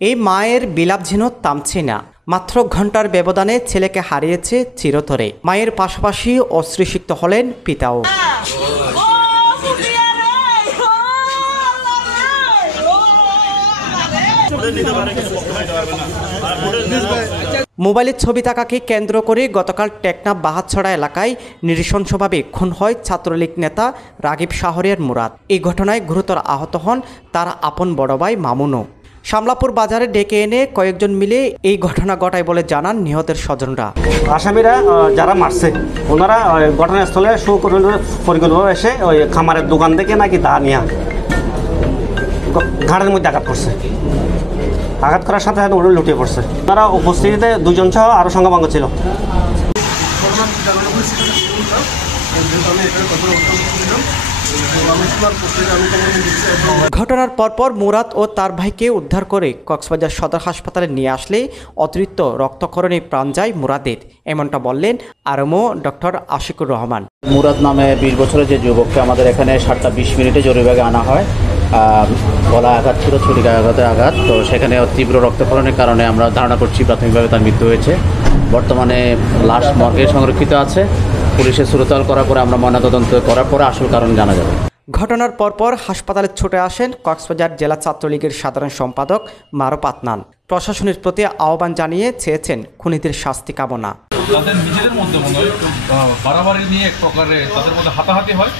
এই মায়ের বিলাপ যেন থামছে না। মাত্র ঘন্টার ব্যবধানে ছেলেকে হারিয়েছে চিরতরে। মায়ের পাশাপাশি অশ্রুসিক্ত হলেন পিতাও। মোবাইলের ছবি থাকাকে কেন্দ্র করে গতকাল টেকনাফ বাহাতছড়া এলাকায় নৃশংসভাবে খুন হয় ছাত্রলীগ নেতা রাগিব শাহরিয়ার মুরাদ। এই ঘটনায় গুরুতর আহত হন তার আপন বড় ভাই মামুনও। শামলাপুর বাজারে ডেকে এনে কয়েকজন মিলে এই ঘটনা ঘটায় বলে জানান নিহতের স্বজনরা। আসামিরা যারা মারছে ওনারা ঘটনাস্থলে পরিকল্পনা এসে ওই খামারের দোকান থেকে নাকি দা নিয়ে ঘাড়ের মধ্যে আঘাত করছে। আঘাত করার সাথে সাথে ওরা লুটিয়ে পড়ছে। তারা উপস্থিতিতে দুজন সহ আরও সঙ্গভঙ্গ ছিল। ঘটনার পরপর মুরাদ ও তার ভাইকে উদ্ধার করে কক্সবাজার সদর হাসপাতালে নিয়ে আসলে অতিরিক্ত রক্তক্ষরণে প্রাণ যায় মুরাদের, এমনটা বললেন আরএমও ডক্টর আশিকুর রহমান। মুরাদ নামে 20 বছরের যে যুবককে আমাদের এখানে 7টা 20 মিনিটে জরুরি বিভাগে আনা হয়। গলা আঘাত ছিল, ছুরিকা আঘাত। তো সেখানে তীব্র রক্তক্ষরণের কারণে আমরা ধারণা করছি প্রাথমিকভাবে তার মৃত্যু হয়েছে। বর্তমানে লাশ মর্গে সংরক্ষিত আছে। পুলিশের সুরতল করার পরে আমরা ময়নাতদন্ত করার পরে আসল কারণ জানা যাবে। ঘটনার পরপর হাসপাতালে ছুটে আসেন কক্সবাজার জেলা ছাত্রলীগের সাধারণ সম্পাদক মারুফ আদনান। প্রশাসনের প্রতি আহ্বান জানিয়ে চেয়েছেন খুনিদের শাস্তি কামনা। তাদের নিজেদের মধ্যে মনে হয় একটু বাড়াবাড়ি নিয়ে এক প্রকারে তাদের মধ্যে হাতাহাতি হয়।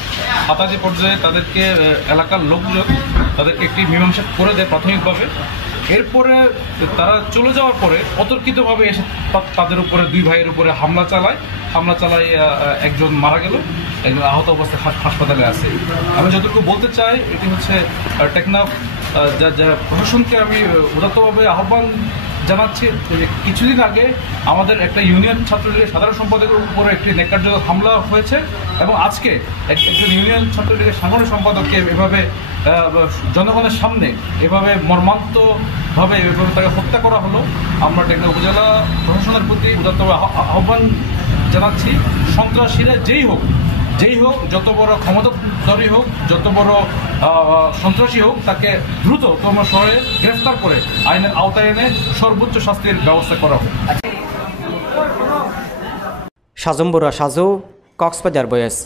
হাতাহাতি পর্যায়ে তাদেরকে এলাকার লোকজন তাদেরকে একটি মীমাংসা করে দেয় প্রাথমিকভাবে। এরপরে তারা চলে যাওয়ার পরে অতর্কিতভাবে এসে তাদের উপরে 2 ভাইয়ের উপরে হামলা চালায়। একজন মারা গেল, একজন আহত অবস্থায় হাসপাতালে আছে। আমি যতটুকু বলতে চাই এটি হচ্ছে টেকনাফ প্রশাসনকে আমি উদাত্তভাবে আহ্বান জানাচ্ছি। কিছুদিন আগে আমাদের একটা ইউনিয়ন ছাত্রলীগের সাধারণ সম্পাদকের উপরে একটি ন্যাক্কারজনক হামলা হয়েছে এবং আজকে একজন ইউনিয়ন ছাত্রলীগের সাধারণ সম্পাদককে এভাবে জনগণের সামনে এভাবে মর্মান্তভাবে তাকে হত্যা করা হলো। আমরা টেকনাফ উপজেলা প্রশাসনের প্রতি উদাত্তভাবে আহ্বান জানাচ্ছি, সন্ত্রাসীরা যেই হোক, যত বড় ক্ষমতাধরী হোক, যত বড় সন্ত্রাসী হোক, তাকে দ্রুত শহরে গ্রেফতার করে আইনের আওতায় এনে সর্বোচ্চ শাস্তির ব্যবস্থা করা হোক। সাজম বড়ুয়া সাজু, কক্সবাজার বয়েস।